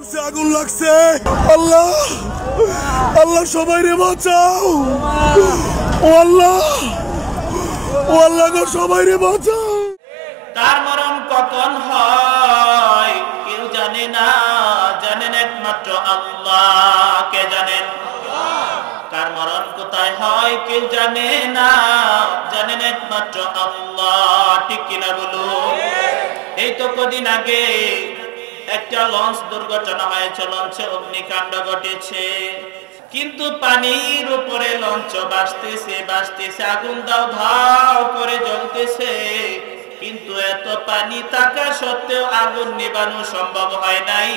আগুন লাগছে। আল্লাহ আল্লাহ সবাইরে বাঁচাও। ও আল্লাহ, ও আল্লাহ গো সবাইরে বাঁচাও। তার মরণ কখন হয় কেউ জানে না, জানেন একমাত্র আল্লাহ। কে জানেন? কার মরণ কোথায় হয় কেউ জানে না, জানেন একমাত্র আল্লাহ। ঠিক কিনা বলুন? এই তো কদিন আগে একটা লঞ্চ দুর্ঘটনা হয়েছে, লঞ্চে অগ্নিকাণ্ড ঘটেছে। কিন্তু পানির উপরে লঞ্চ ভাসতেছে ভাসতেছে, আগুন দাও ধাও করে জ্বলতেছে। কিন্তু এত পানি থাকা সত্ত্বেও আগুন নিবানো সম্ভব হয় নাই।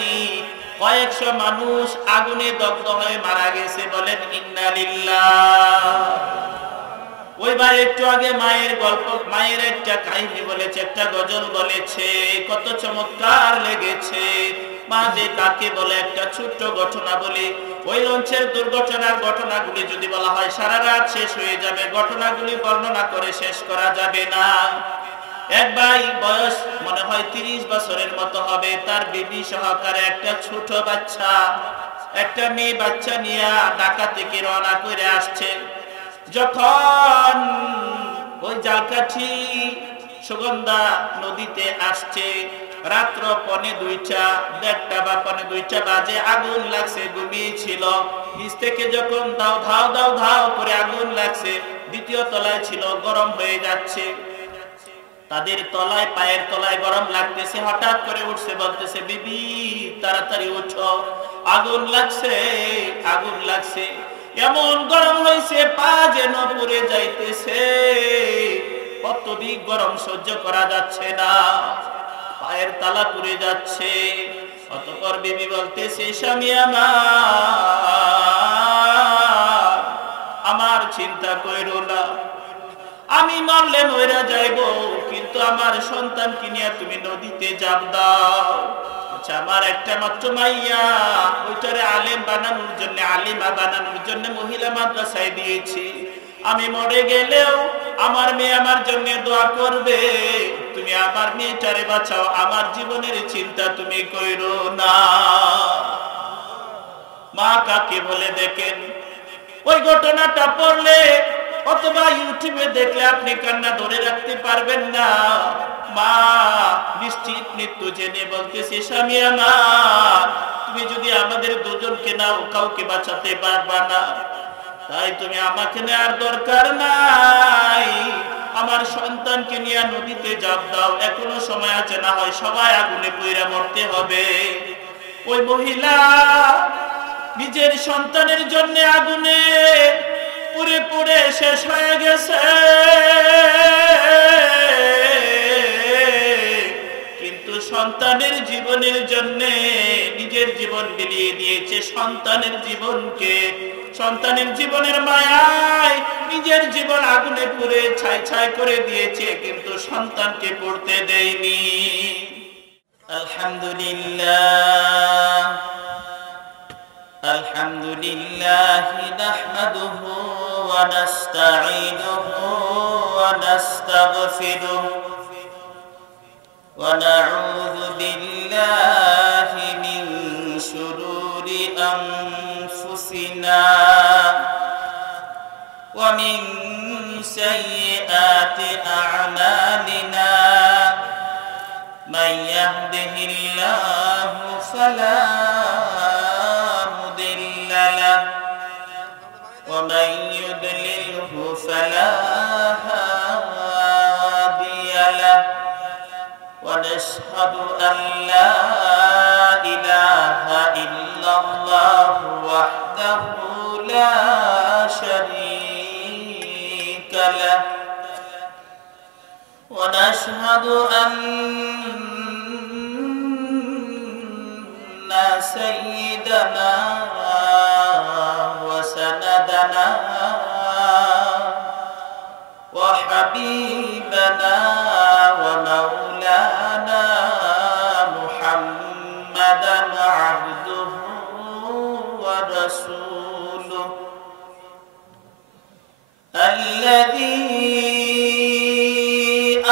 কয়েকশো মানুষ আগুনে দগ্ধ হয়ে মারা গেছে। বলেন ইন্না লিল্লাহ। ওই ভাই একটু আগে মায়ের গল্প, মায়ের একটা কাহিনী বলেছে, একটা গজল বলেছে, কত চমৎকার লেগেছে। মা যে কাকে বলে একটা ছোট্ট ঘটনা বলি। ওই লঞ্চের দুর্ঘটনার ঘটনাগুলি যদি বলা হয় সারা রাত শেষ হয়ে যাবে, ঘটনাগুলি বর্ণনা করে শেষ করা যাবে না। এক ভাই, বয়স মনে হয় 30 বছরের মতো হবে, তার বিবি সহকারে একটা ছোট বাচ্চা, একটা মেয়ে বাচ্চা নিয়ে ঢাকা থেকে রওনা করে আসছে। যখন ওই জালকাঠি সুগন্ধা নদীতে আসছে, রাত্র 1:45, 1:30 বা 1:45 বাজে, আগুন লাগছে। ঘুমিয়েছিল। নিচ থেকে যখন দাও ধাও দাও ধাও করে আগুন লাগছে, দ্বিতীয় তলায় ছিল, গরম হয়ে যাচ্ছে। তাদের তলায়, পায়ের তলায় গরম লাগতেছে। হঠাৎ করে উঠছে, বলতেছে বিবি তাড়াতাড়ি উঠো, আগুন লাগছে, আগুন লাগছে। এমন গরম হয়েছে পা যেন পুড়ে যাইতেছে। অত্যধিক গরম সহ্য করা যাচ্ছে না, পায়ের তালা পুড়ে যাচ্ছে। অতঃপর বিবি বলতেছে স্বামী আমার চিন্তা কইরো না, আমি মরলে মইরা যাইব, কিন্তু আমার সন্তানকে নিয়ে তুমি নদীতে জাপ দাও। আচ্ছা, আমার একটা মাত্র মাইয়া, ওইটারে আলেম বানানোর জন্য, আলিমা বানানোর জন্য মহিলা মাদ্রাসায় দিয়েছি। আমি মরে গেলেও আমার মেয়ে আমার জন্য দোয়া করবে। তুমি আমার মেয়েটারে বাঁচাও, আমার জীবনের চিন্তা তুমি কইরো না। মা কাকে বলে দেখেন। ওই ঘটনাটা পড়লে অথবা ইউটিউবে দেখলে আপনি কান্না ধরে রাখতে পারবেন না। মা নিশ্চিত মৃত্যু জেনে বলতেছে স্বামী আমার, তুমি যদি আমাদের দুজনকে নাও, কাউকে বাঁচাতে পারবা না। তাই তুমি আমাকে নেওয়ার দরকার নাই, আমার সন্তানকে নিয়ে নদীতে জাপ দাও, এখনো সময় আছে, না হয় সবাই আগুনে পুড়ে মরতে হবে। ওই মহিলা নিজের সন্তানের জন্য আগুনে পুড়ে পুড়ে শেষ হয়ে গেছে, কিন্তু সন্তানের জীবনের জন্য নিজের জীবন বিলিয়ে দিয়েছে। সন্তানের জীবনকে, সন্তানের জীবনের মায়ায় নিজের জীবন আগুনে পুড়ে ছাই ছাই করে দিয়েছে, কিন্তু সন্তানকে পড়তে দেয়নি। আলহামদুলিল্লাহ, আলহামদুলিল্লাহ নাহমাদুহু ওয়া নাস্তাঈনুহু ওয়া নাস্তাগফিরুহু ওয়া নাউযু বিল্লাহি মিন শুরুরি আনফুসিনা ওয়া মিন সাইয়্যাতি আ'মালিনা। মান ইয়াহদিহিল্লাহু ফালা ومن يضلله فلا هادي له ونشهد أن لا إله إلا الله وحده لا شريك له ونشهد أن سيدنا وسندنا وحبيبنا ومولانا محمدا عبده ورسوله الذي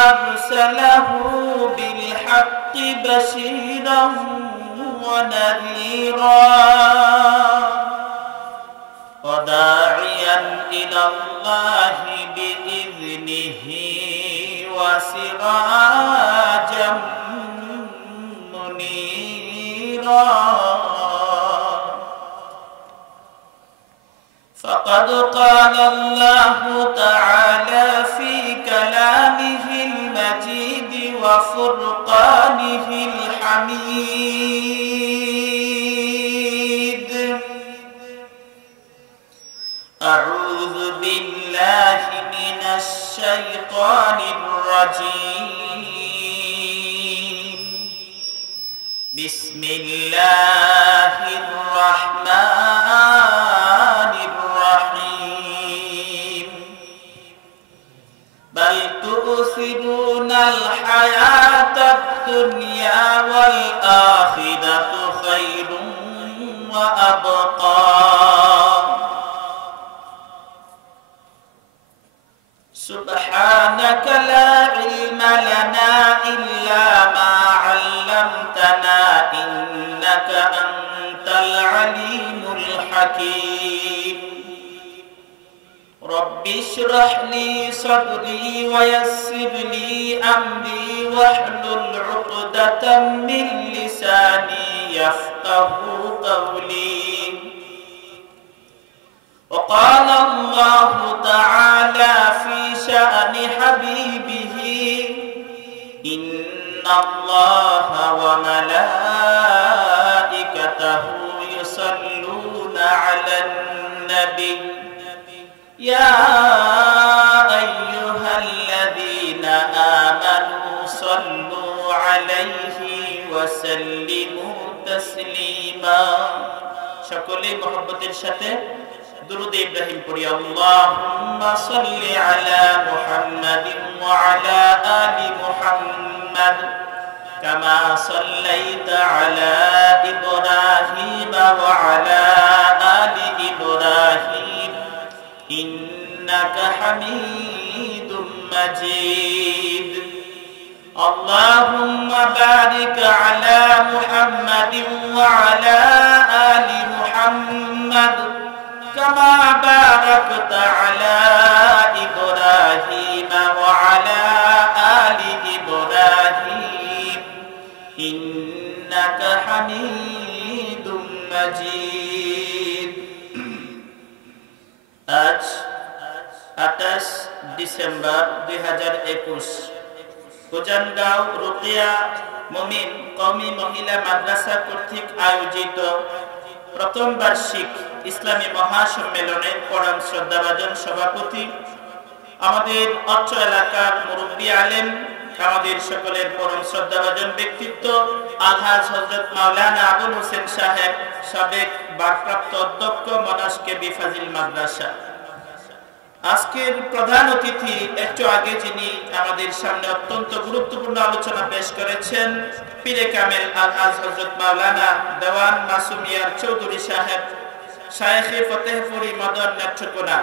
أرسله بالحق بشيرا ونذيرا وداعيا إلى الله بإذنه وسراجا منيرا فقد قال الله تعالى في كلامه المجيد وفرقانه الحميد أعوذ بالله من الشيطان الرجيم بسم الله الرحمن الرحيم بل تؤثرون الحياة الدنيا والآخرة خير وأبقى سبحانك لا علم لنا إلا ما علمتنا إنك أنت العليم الحكيم رب اشرح لي صدري ويسر لي أمري واحلل عقدة من لساني يفقه قولي وقال الله تعالى في شأن حبيبه إن الله وملائكته يصلون على النبي يا أيها الذين آمنوا صلوا عليه وسلموا تسليما شكرا محبة الشتى درود إبراهيم قري اللهم صل على محمد وعلى آل محمد كما صليت على إبراهيم وعلى آل إبراهيم إنك حميد مجيد اللهم بارك على محمد وعلى آل محمد كما باركت على إبراهيم وعلى آل إبراهيم إنك حميد مجيد আজ 28 ডিসেম্বর 2021 কোজানগাঁও রোকেয়া মুমিন কওমি মহিলা মাদ্রাসা কর্তৃক আয়োজিত প্রথম বার্ষিক ইসলামী মহাসম্মেলনের পরম শ্রদ্ধাভাজন সভাপতি আমাদের অত্র এলাকার মুরব্বী আলেম আমাদের সকলের পরম শ্রদ্ধাভাজন ব্যক্তিত্ব আলহাজ হযরত মাওলানা আবুল হোসেন সাহেব সাবেক ভারপ্রাপ্ত অধ্যক্ষ মনাশকে বিফাজিল মাদ্রাসা আজকের প্রধান অতিথি একটু আগে যিনি আমাদের সামনে অত্যন্ত গুরুত্বপূর্ণ আলোচনা পেশ করেছেন পীরে কামেল আলহাজ হযরত মাওলানা দেওয়ান মাসুমিয়ার চৌধুরী সাহেব শায়েখে ফতেহপুরি মদন নেত্রকোনা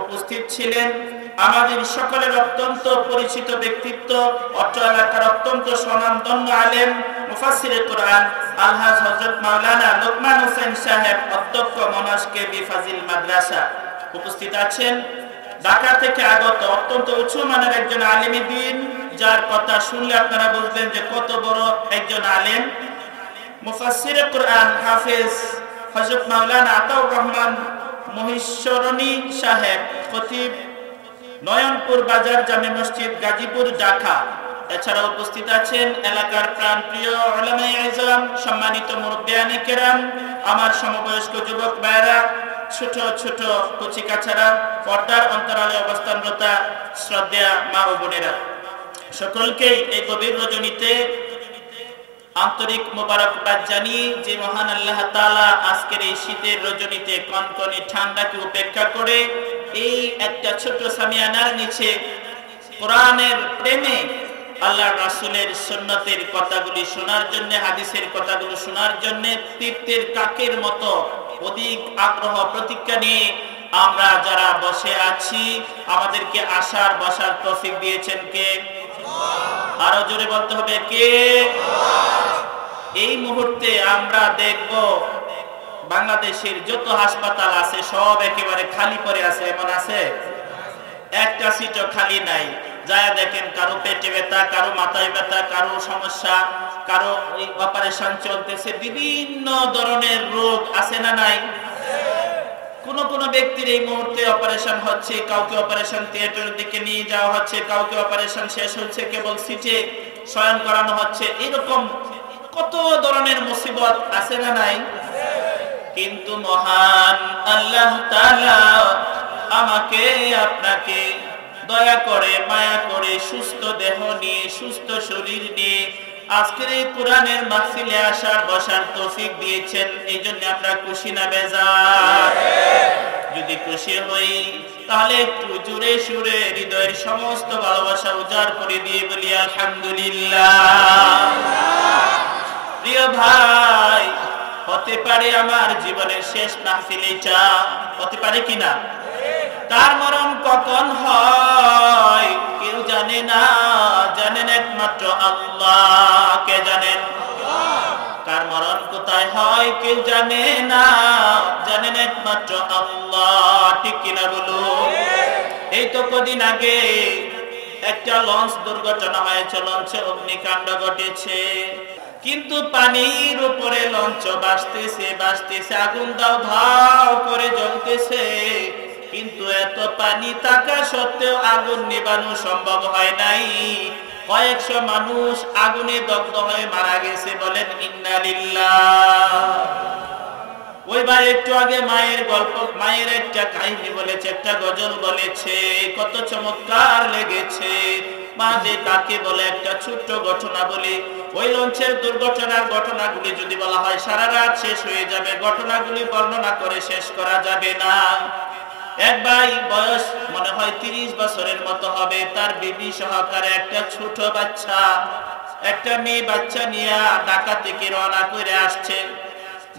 উপস্থিত ছিলেন আমাদের সকলের অত্যন্ত পরিচিত ব্যক্তিত্ব অত্র এলাকার অত্যন্ত স্বনামধন্য আলেম মুফাসসিরে কুরআন আলহাজ হযরত মাওলানা লোকমান হোসেন সাহেব অধ্যক্ষ মনাশকে বিফাজিল মাদ্রাসা উপস্থিত আছেন ঢাকা থেকে আগত অত্যন্ত উঁচু মানের একজন আলেমী দ্বীন যার কথা শুনলে আপনারা বুঝবেন যে কত বড় একজন আলেম মুফাসসিরে কুরআন হাফেজ হযরত মাওলানা আতাউর রহমান মহিশ্বরণী সাহেব খতিব নয়নপুর বাজার জামে মসজিদ গাজীপুর ঢাকা এছাড়া উপস্থিত আছেন এলাকার প্রাণপ্রিয় উলামায়ে আযম সম্মানিত মুরব্বিয়ানে কেরাম আমার সমবয়স্ক যুবক ভাইরা ছোট ছোট কচিকাছাড়া পর্দার অন্তরালে অবস্থানরত শ্রদ্ধেয় মা ও বোনেরা সকলকেই এই গভীর রজনীতে আন্তরিক মোবারকবাদ জানিয়ে যে মহান আল্লাহ তাআলা আজকের এই শীতের রজনীতে কনকনে ঠান্ডাকে উপেক্ষা করে এই একটা ছোট সামিয়ানার নিচে কোরআনের প্রেমে আল্লাহর রাসূলের সুন্নতের কথাগুলি শোনার জন্য হাদিসের কথাগুলো শোনার জন্য তীর্থের কাকের মতো অধিক আগ্রহ প্রতীক্ষা নিয়ে আমরা যারা বসে আছি আমাদেরকে আসার বসার তৌফিক দিয়েছেন কে? আরো জোরে বলতে হবে কে? এই মুহূর্তে আমরা দেখব বাংলাদেশের যত হাসপাতাল আছে সব একেবারে খালি পড়ে আছে, এমন আছে? একটা সিটও খালি নাই। যায় দেখেন, কারো পেটে ব্যথা, কারো মাথায় ব্যথা, কারো সমস্যা, কারো অপারেশন চলতেছে, বিভিন্ন ধরনের রোগ আছে না নাই? কোন কোন ব্যক্তির এই মুহূর্তে অপারেশন হচ্ছে, কাউকে অপারেশন থিয়েটারের দিকে নিয়ে যাওয়া হচ্ছে, কাউকে অপারেশন শেষ হচ্ছে কেবল সিটে শয়ন করানো হচ্ছে। এরকম কত ধরনের মুসিবত আছে না নাই? কিন্তু মহান আল্লাহ তাআলা আমাকে আপনাকে দয়া করে মায়া করে সুস্থ দেহ নিয়ে সুস্থ শরীর নিয়ে আজকের এই কোরআনের মাহফিলে আসার বসার তৌফিক দিয়েছেন। এই জন্য আমরা খুশি না বেজার? যদি খুশি হই তাহলে একটু জোরে সুরে হৃদয়ের সমস্ত ভালোবাসা উজাড় করে দিয়ে বলি আলহামদুলিল্লাহ। প্রিয় ভাই, হতে পারে আমার জীবনের শেষ মাহফিল এটা, হতে পারে কিনা? তার মরণ কখন হয় কেউ জানে না, জানেন একমাত্র আল্লাহ। কে জানেন? কার মরণ কোথায় হয় কেউ জানে না, জানেন একমাত্র আল্লাহ। ঠিক কিনা বলুন? এই তো কদিন আগে একটা লঞ্চ দুর্ঘটনা হয়েছে, লঞ্চে অগ্নিকাণ্ড ঘটেছে। কিন্তু পানির উপরে লঞ্চ ভাসতেছে ভাসতেছে, আগুন দাও ধাও করে জ্বলতেছে, কিন্তু এত পানি থাকা সত্ত্বেও আগুন নিবানো সম্ভব হয় নাই। কয়েকশো মানুষ আগুনে দগ্ধ হয়ে মারা গেছে। বলেন ইন্না লিল্লাহ। ওই ভাই একটু আগে মায়ের গল্প, মায়ের একটা কাহিনী বলেছে, একটা গজল বলেছে, কত চমৎকার লেগেছে। মা যে কাকে বলে, একটা ছোট্ট ঘটনা বলি। ওই লঞ্চের দুর্ঘটনার ঘটনাগুলি যদি বলা হয় সারা রাত শেষ হয়ে যাবে, ঘটনাগুলি বর্ণনা করে শেষ করা যাবে না। এক ভাই, বয়স মনে হয় 30 বছরের মতো হবে, তার বিবি সহকারে একটা ছোট বাচ্চা, একটা মেয়ে বাচ্চা নিয়ে ঢাকা থেকে রওনা করে আসছে।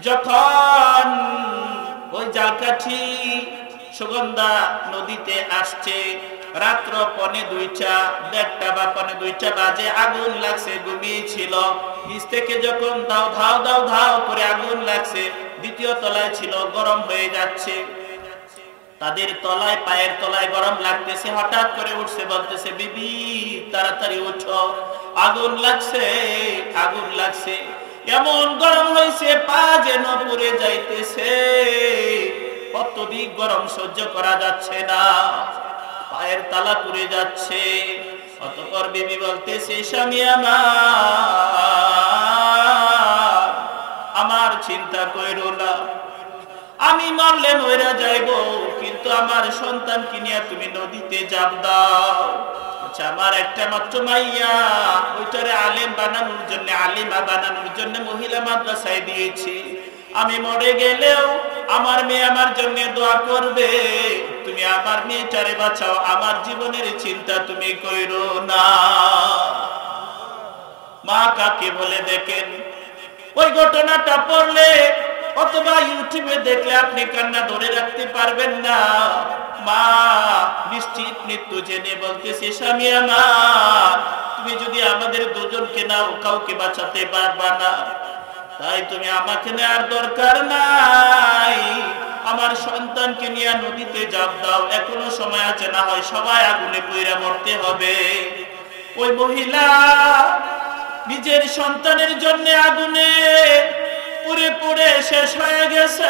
যখন ওই জালকাঠি সুগন্ধা নদীতে আসছে, রাত্র 1:45, 1:30 বা 1:45 বাজে, আগুন লাগছে, ঘুমিয়েছিল। নিচ থেকে যখন দাও ধাও দাও ধাও করে আগুন লাগছে, দ্বিতীয় তলায় ছিল, গরম হয়ে যাচ্ছে, তাদের তলায় পায়ের তলায় গরম লাগতেছে। হঠাৎ করে উঠছে, বলতেছে বিবি তাড়াতাড়ি উঠো, আগুন লাগছে, আগুন লাগছে। এমন গরম হয়েছে পা যেন পুড়ে যাইতেছে, অত্যধিক গরম সহ্য করা যাচ্ছে না, পায়ের তালা পুড়ে যাচ্ছে। অতঃপর বিবি বলতেছে, স্বামী আমার চিন্তা কইরো না, আমি মরলে মইরা যাইব, কিন্তু আমার সন্তানকে নিয়ে তুমি নদীতে জাপ দাও। আচ্ছা, আমার একটা মাত্র মাইয়া, ওইটারে আলেম বানানোর জন্য, আলিমা বানানোর জন্য মহিলা মাদ্রাসায় দিয়েছি। আমি মরে গেলেও আমার মেয়ে আমার জন্য দোয়া করবে, তুমি আমার মেয়েটারে বাঁচাও, আমার জীবনের চিন্তা তুমি কইরো না। মা কাকে বলে দেখেন, ওই ঘটনাটা পড়লে অথবা ইউটিউবে দেখলে আপনি কান্না ধরে রাখতে পারবেন না। মা নিশ্চিত মৃত্যু জেনে বলতেছে, স্বামী আমার, তুমি যদি আমাদের দুজনকে নাও, কাউকে বাঁচাতে পারবা না, তাই তুমি আমাকে নেওয়ার দরকার নাই, আমার সন্তানকে নিয়ে নদীতে জাপ দাও, এখনো সময় আছে, না হয় সবাই আগুনে পুড়ে মরতে হবে। ওই মহিলা নিজের সন্তানের জন্য আগুনে পুড়ে পুড়ে শেষ হয়ে গেছে,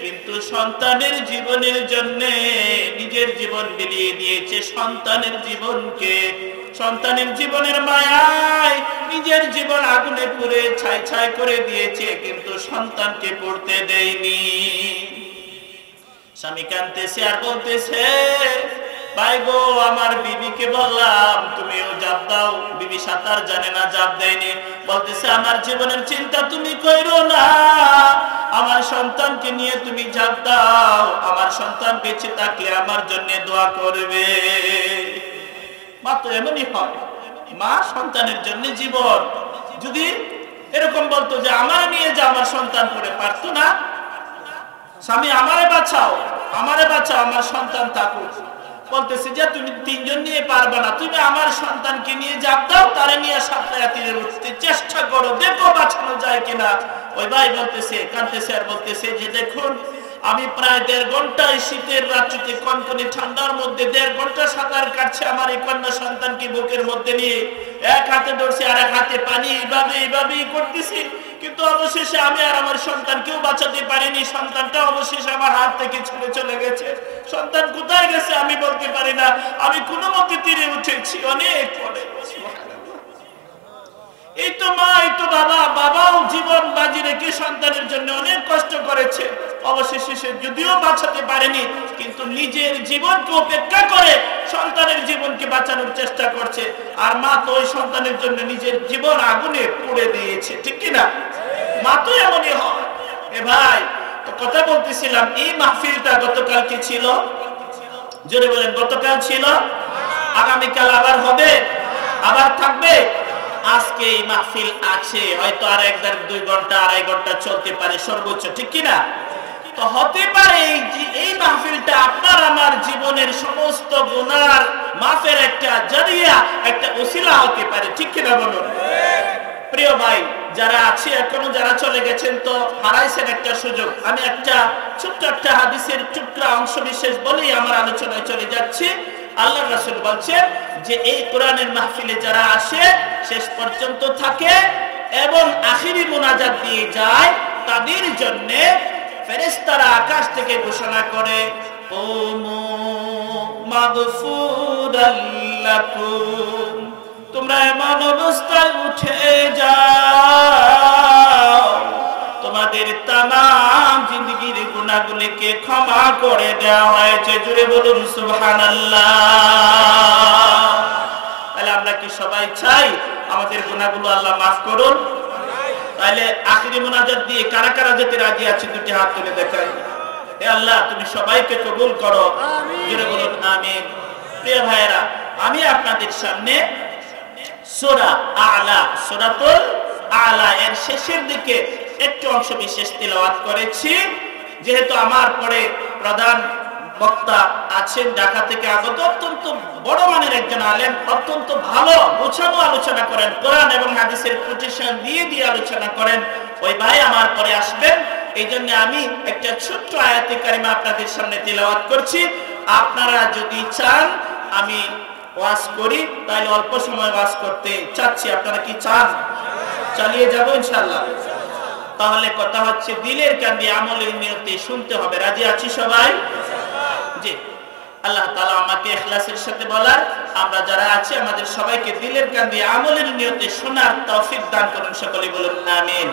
কিন্তু সন্তানের জীবনের জন্য নিজের জীবন বিলিয়ে দিয়েছে। সন্তানের জীবনকে, সন্তানের জীবনের মায়ায় নিজের জীবন আগুনে পুড়ে ছাই ছাই করে দিয়েছে, কিন্তু সন্তানকে পড়তে দেয়নি। স্বামী কাঁদতেছে আর বলতেছে, ভাই গো, আমার বিবিকে বললাম তুমিও জাপ দাও, বিবি সাঁতার জানে না, জাপ দেয়নি। বলতেছে, আমার জীবনের চিন্তা তুমি কইরো না, আমার সন্তানকে নিয়ে তুমি জাপ দাও, আমার সন্তান বেঁচে থাকলে আমার জন্য দোয়া করবে। মা তো এমনই হয়, মা সন্তানের জন্য জীবন। যদি এরকম বলতো যে আমার নিয়ে যা, আমার সন্তান করে পারতো না, স্বামী আমারে বাঁচাও, আমারে বাঁচাও, আমার সন্তান থাকুক, বলতেছে যে তুমি তিনজন নিয়ে পারবে না, তুমি আমার সন্তানকে নিয়ে যাব দাও, তারে নিয়ে সাতলায়া তীরে উঠতে চেষ্টা করো, দেখো বাঁচানো যায় কিনা। ওই ভাই বলতেছে, কাঁদতেছে আর বলতেছে যে দেখুন আমি প্রায় 1.5 ঘন্টা শীতের রাত্রিতে কনকনে ঠান্ডার মধ্যে 1.5 ঘন্টা সাঁতার কাটছে আমার এই কন্যা সন্তানকে বুকের মধ্যে নিয়ে, এক হাতে ধরছি আর এক হাতে পানি, এইভাবেই করতেছি, কিন্তু অবশেষে আমি আর আমার সন্তানকেও বাঁচাতে পারিনি। সন্তানটা অবশেষে আমার হাত থেকে ছেড়ে চলে গেছে। সন্তান কোথায় গেছে আমি বলতে পারি না, আমি কোনো মতে তীরে উঠেছি অনেক পরে। এই তো মা, এই তো বাবা, বাবাও জীবন বাজি রেখে সন্তানের জন্য অনেক কষ্ট করেছে। অবশেষে সে যদিও বাঁচাতে পারেনি, কিন্তু নিজের জীবনকে উপেক্ষা করে সন্তানের জীবনকে বাঁচানোর চেষ্টা করছে। আর মা তো ওই সন্তানের জন্য নিজের জীবন আগুনে পুড়ে দিয়েছে, ঠিক কিনা? মা তো এমনই হয়। এ ভাই, তো কথা বলতেছিলাম, এই মাহফিলটা গতকাল কি ছিল? জোরে বলেন, গতকাল ছিল, আগামীকাল আবার হবে, আবার থাকবে। আজকে এই মাহফিল আছে, হয়তো আর 1-2 ঘন্টা 2.5 ঘন্টা চলতে পারে সর্বোচ্চ, ঠিক কিনা? তো হতে পারে এই মাহফিলটা আপনার আমার জীবনের সমস্ত গুনার মাফের একটা জারিয়া, একটা ওসিলা হতে পারে, ঠিক কিনা বলুন? প্রিয় ভাই, যারা আছে এখনো, যারা চলে গেছেন তো হারাইছেন একটা সুযোগ। আমি একটা ছোট্ট একটা হাদিসের টুকরা অংশ বিশেষ বলেই আমার আলোচনায় চলে যাচ্ছি। আল্লাহ রাসূল বলছেন যে এই কোরআনের মাহফিলে যারা আসে, শেষ পর্যন্ত থাকে এবং আখিরি মুনাজাত দিয়ে যায়, তাদের জন্য ফেরেশতারা আকাশ থেকে ঘোষণা করে, কুমু মাগফুরাল লাকুম, তোমরা এমন অবস্থায় উঠে যাও তোমাদের তামাম জিন্দেগির গুনাহগুলোকে ক্ষমা করে দেওয়া হয়েছে। জুড়ে বলুন সুবহানাল্লাহ। তাহলে আমরা কি সবাই চাই আমাদের গুনাহগুলো আল্লাহ মাফ করুন? তাহলে আখিরি মুনাজাত দিয়ে কারা কারা যেতে রাজি আছে দুটি হাত তুলে দেখাই। হে আল্লাহ, তুমি সবাইকে কবুল করো, জুড়ে বলুন আমিন। প্রিয় ভাইয়েরা, আমি আপনাদের সামনে সূরা আ'লা, সূরাতুল আ'লা এর শেষের দিকে একটু অংশ বিশেষ তেলাওয়াত করেছি। যেহেতু আমার পরে প্রধান বক্তা আছেন ঢাকা থেকে আগত, অত্যন্ত বড় মানের একজন আলেম, অত্যন্ত ভালো গোছানো আলোচনা করেন, কোরআন এবং হাদিসের কোটেশন দিয়ে আলোচনা করেন। ওই ভাই আমার পরে আসবেন, এই জন্য আমি একটা ছোট্ট আয়াতে কারিমা আপনাদের সামনে তেলাওয়াত করছি। আপনারা যদি চান আমি ওয়াজ করি, তাহলে অল্প সময় ওয়াজ করতে চাচ্ছি। আপনারা কি চান? চালিয়ে যাবো ইনশাআল্লাহ। তাহলে কথা হচ্ছে, দিলের কান দিয়ে আমলের নিয়তে শুনতে হবে। রাজি আছি সবাই? জি। আল্লাহ তাআলা আমাকে ইখলাসের সাথে বলার, আমরা যারা আছি আমাদের সবাইকে দিলের কান দিয়ে আমলের নিয়তে শোনার তৌফিক দান করুন। সকলে বলুন আমিন।